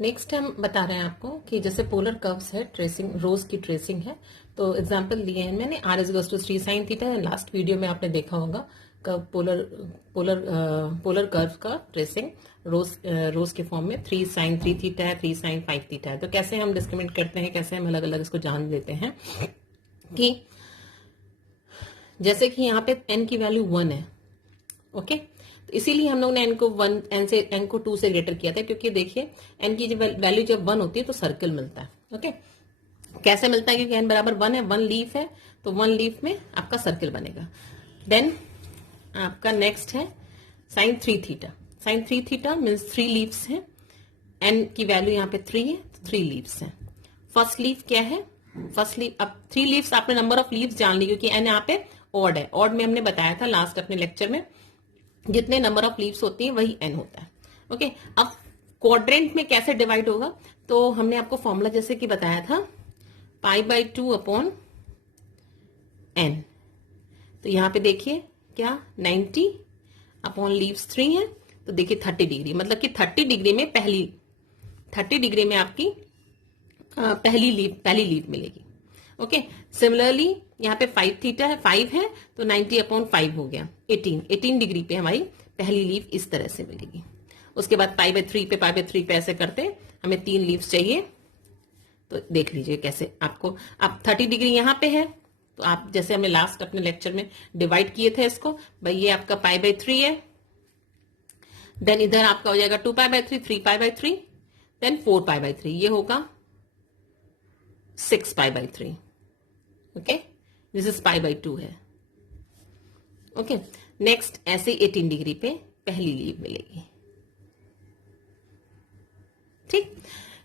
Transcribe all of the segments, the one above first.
Next हम बता रहे हैं आपको कि जैसे पोलर कर्व्स है, ट्रेसिंग रोज की ट्रेसिंग है। तो एग्जांपल लिए हैं मैंने r is to 3 sine theta. Last video में आपने देखा होगा पोलर पोलर पोलर कर्व का ट्रेसिंग रोज के फॉर्म में 3 साइन 3 थीटा है, 3 साइन 5 थीटा है। तो कैसे हम डिस्क्रिमिनेट करते हैं, कैसे हम अलग अलग इसको जान देते हैं कि जैसे कि यहाँ पे n की वैल्यू 1 है, ओके। तो इसीलिए हम लोग ने n को 1 n को 2 से ग्रेटर किया था, क्योंकि देखिए n की वैल्यू जब 1 होती है तो सर्कल मिलता है, ओके। कैसे मिलता है? क्योंकि n बराबर 1 है, 1 लीफ है, तो 1 लीफ में आपका सर्कल बनेगा। देन आपका नेक्स्ट है साइन 3 थीटा। साइन 3 थीटा मीन्स 3 लीव्स है, n की वैल्यू यहाँ पे 3 है, 3 लीव्स है। फर्स्ट लीफ क्या है? फर्स्ट लीफ, अब 3 लीव्स आपने नंबर ऑफ लीव्स जान ली, क्योंकि n यहाँ पे ऑड है। ऑड में हमने बताया था लास्ट अपने लेक्चर में, जितने नंबर ऑफ लीव्स होती है वही n होता है, ओके। अब क्वाड्रेंट में कैसे डिवाइड होगा? तो हमने आपको फॉर्मूला जैसे कि बताया था π/2 अपॉन n। तो यहां पे देखिए क्या 90 अपॉन लीव्स 3 है, तो देखिए 30 डिग्री, मतलब कि 30 डिग्री में 30 डिग्री में आपकी पहली लीव मिलेगी, ओके। सिमिलरली यहाँ पे 5 थीटा है, 5 है, तो 90 अपॉन 5 हो गया 18 डिग्री पे हमारी पहली लीव इस तरह से मिलेगी। उसके बाद π/3 पे ऐसे करते हमें 3 लीव्स चाहिए। तो देख लीजिए कैसे आपको, अब 30 डिग्री यहाँ पे है, तो आप जैसे हमने लास्ट अपने लेक्चर में डिवाइड किए थे इसको, भाई ये आपका π/3 है। देन इधर आपका हो जाएगा 2π/3, 3π/3, देन 4π/3, ये होगा 6π/3, ओके। दिस इज π/2 है, ओके। नेक्स्ट ऐसे 18 डिग्री पे पहली लीव मिलेगी, ठीक।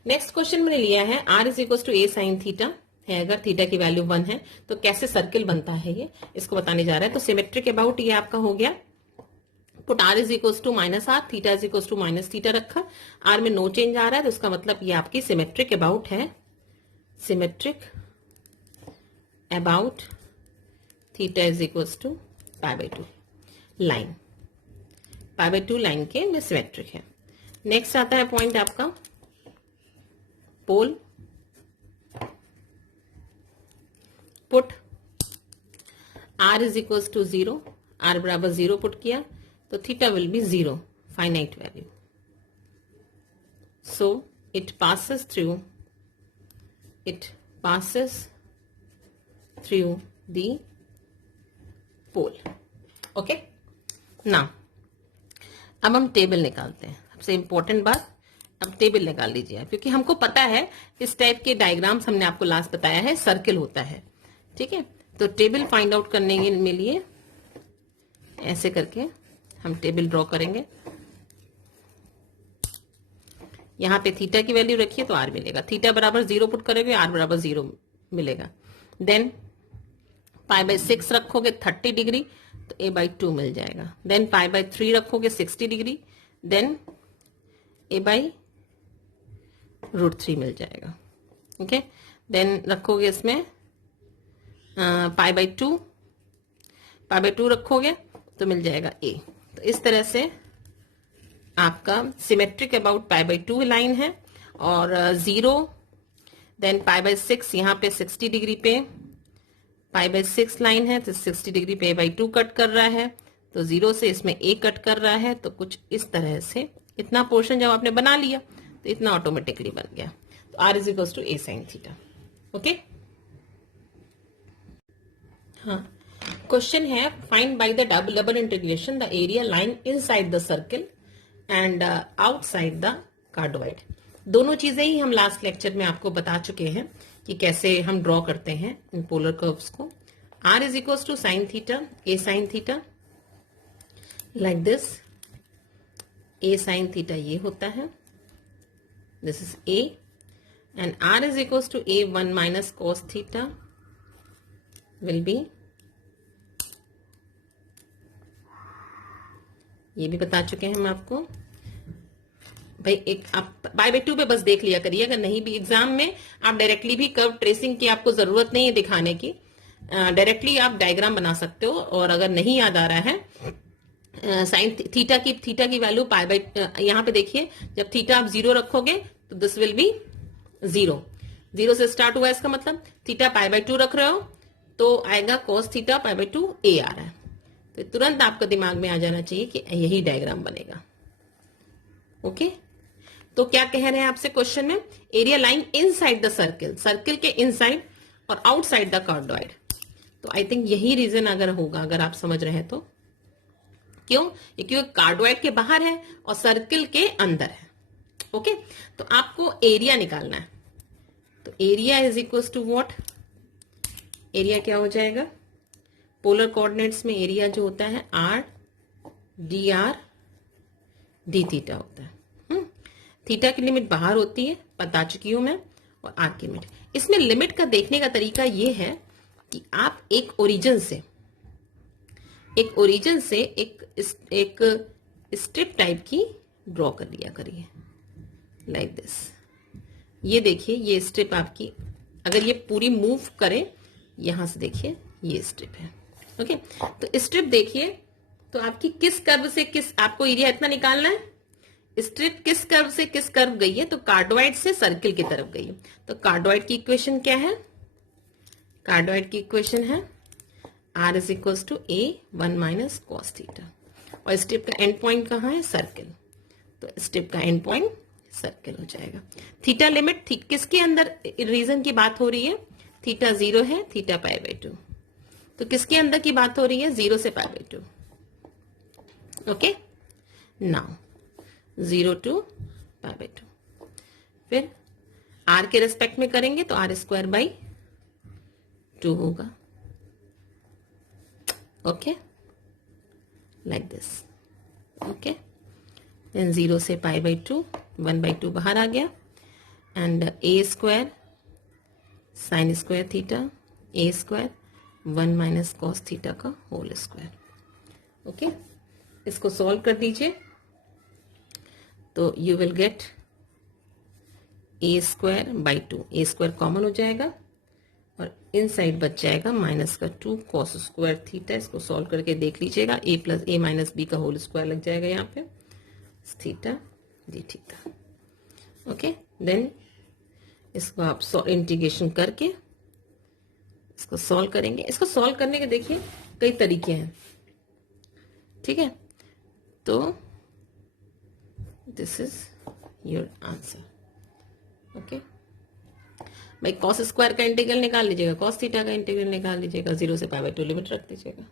नेक्स्ट क्वेश्चन मैंने लिया है r is equal to a sine theta है। अगर थीटा की वैल्यू 1 है तो कैसे सर्किल बनता है, ये इसको बताने जा रहा है। तो सिमेट्रिक अबाउट ये आपका हो गया। Put r is equal to -r, theta is equal to -theta रखा, r में नो चेंज आ रहा है, तो इसका मतलब ये आपकी सिमेट्रिक अबाउट है। Symmetric about theta is equal to π/2 line, π/2 line के में सिमेट्रिक है। नेक्स्ट आता है पॉइंट आपका pole. Put r is equal to 0, r बराबर 0 पुट किया, तो theta will be 0, finite value. So it passes through the pole, okay. Now अब हम टेबल निकालते हैं। सबसे इंपॉर्टेंट बात, अब टेबल निकाल लीजिए, क्योंकि हमको पता है इस टाइप के डायग्राम्स हमने आपको लास्ट बताया है, सर्किल होता है, ठीक है। तो टेबल फाइंड आउट करने के लिए ऐसे करके हम टेबल ड्रॉ करेंगे। यहां पे थीटा की वैल्यू रखिए तो r मिलेगा, थीटा बराबर 0 पुट करोगे r बराबर 0 मिलेगा। देन π/6 रखोगे 30 डिग्री, तो a/2 मिल जाएगा। देन π/3 रखोगे 60 डिग्री, देन a/√3 मिल जाएगा, ओके। देन रखोगे इसमें π/2 रखोगे तो मिल जाएगा a। तो इस तरह से आपका सिमेट्रिक अबाउट π/2 लाइन है, और 0, देन π/6 यहाँ पे 60 डिग्री पे π/6 लाइन है, तो 60 डिग्री पे a/2 कट कर रहा है, तो 0 से इसमें a कट कर रहा है। तो कुछ इस तरह से इतना पोर्शन जब आपने बना लिया तो इतना ऑटोमेटिकली बन गया। तो r is equal to a sine theta, okay. हाँ, क्वेश्चन है find by the double integration the area line inside the circle and outside the cardioid. दोनों चीजें ही हम लास्ट लेक्चर में आपको बता चुके हैं कि कैसे हम ड्रॉ करते हैं इन पोलर कर्व्स को। r is equal to sine theta, a sine theta, like this. a sine theta ये होता है, this is a, and r is equal to a1 minus cos theta will be, ये भी बता चुके हैं हम आपको। भाई एक आप π/2 पे बस देख लिया करिए, अगर नहीं भी एग्जाम में आप डायरेक्टली भी कर्व ट्रेसिंग की आपको जरूरत नहीं है दिखाने की, डायरेक्टली आप डायग्राम बना सकते हो। और अगर नहीं याद आ रहा है साइन थीटा की वैल्यू यहाँ पे देखिए, जब थीटा आप 0 रखोगे तो दिस विल बी 0। 0 से स्टार्ट हुआ, इसका मतलब थीटा पाई बाय 2 रख रहे हो तो आएगा cos theta pi by 2 a आ रहा है। तो तुरंत आपको दिमाग में आ जाना चाहिए कि यही डायग्राम बनेगा। ओके, तो क्या कह रहे हैं आपसे क्वेश्चन में, area lying inside the circle, circle के इनसाइड और आउटसाइड द कार्डोइड। तो आई थिंक यही रीजन अगर होगा, अगर आप समझ रहे हैं तो। क्यों? क्योंकि कार्डोइड के बाहर है और सर्किल के अंदर है। ओके, तो आपको एरिया निकालना है। तो area is equal to what, area क्या हो जाएगा, पोलर कोऑर्डिनेट्स में एरिया जो होता है r dr d थीटा होता है। थीटा की लिमिट बाहर होती है, बता चुकी हूं मैं, और आर की लिमिट। इसमें लिमिट का देखने का तरीका यह है कि आप एक ओरिजिन से एक स्ट्रिप टाइप की ड्रॉ कर लिया करिए, लाइक दिस। ये देखिए, ये स्ट्रिप आपकी अगर ये पूरी मूव करें, यहां से देखिए ये स्ट्रिप है। ओके, तो स्ट्रिप देखिए, तो आपकी किस कर्व से किस, आपको एरिया इतना निकालना है, स्ट्रिप किस कर्व से किस कर्व गई है, तो कार्डोइड से सर्किल की तरफ गई है। तो कार्डोइड की इक्वेशन क्या है, कार्डोइड की इक्वेशन है r is equal to a 1 minus cos theta, और स्ट्रिप का एंड पॉइंट कहाँ है, सर्किल। तो स्ट्रिप का एंड पॉइंट सर्किल हो जाएगा। थीटा लिमिट किसके अंदर रीजन की बात हो रही है, थीटा 0 है, थीटा पाई बाय 2। तो किसके अंदर की बात हो रही है, 0 से pi by 2। Okay, now 0 to pi by 2। फिर r के रेस्पेक्ट में करेंगे तो r स्क्वायर बाई 2 होगा। Okay, like this. Okay, then 0 से पाई बाय 2, 1 बाई 2 बाहर आ गया, and a square sine square theta a square 1 minus cos theta का होल स्क्वायर। ओके, इसको सॉल्व कर दीजिए तो you will get a square by 2, a square common हो जाएगा और इनसाइड बच जाएगा माइनस का 2 कॉस स्क्वायर थीटा। इसको सॉल्व करके देख लीजिएगा, a plus a minus b का होल स्क्वायर लग जाएगा यहाँ पे, theta D theta. Okay, then इसको आप इंटीग्रेशन करके इसको सॉल्व करेंगे। इसको सॉल्व करने के देखिए कई तरीके हैं, ठीक है। तो this is your answer. Okay भाई, कॉस स्क्वायर का इंटीग्रल निकाल लीजिएगा, कॉस थीटा का इंटीग्रल निकाल लीजिएगा, 0 से पाई बाय 2 लिमिट रख दीजिएगा।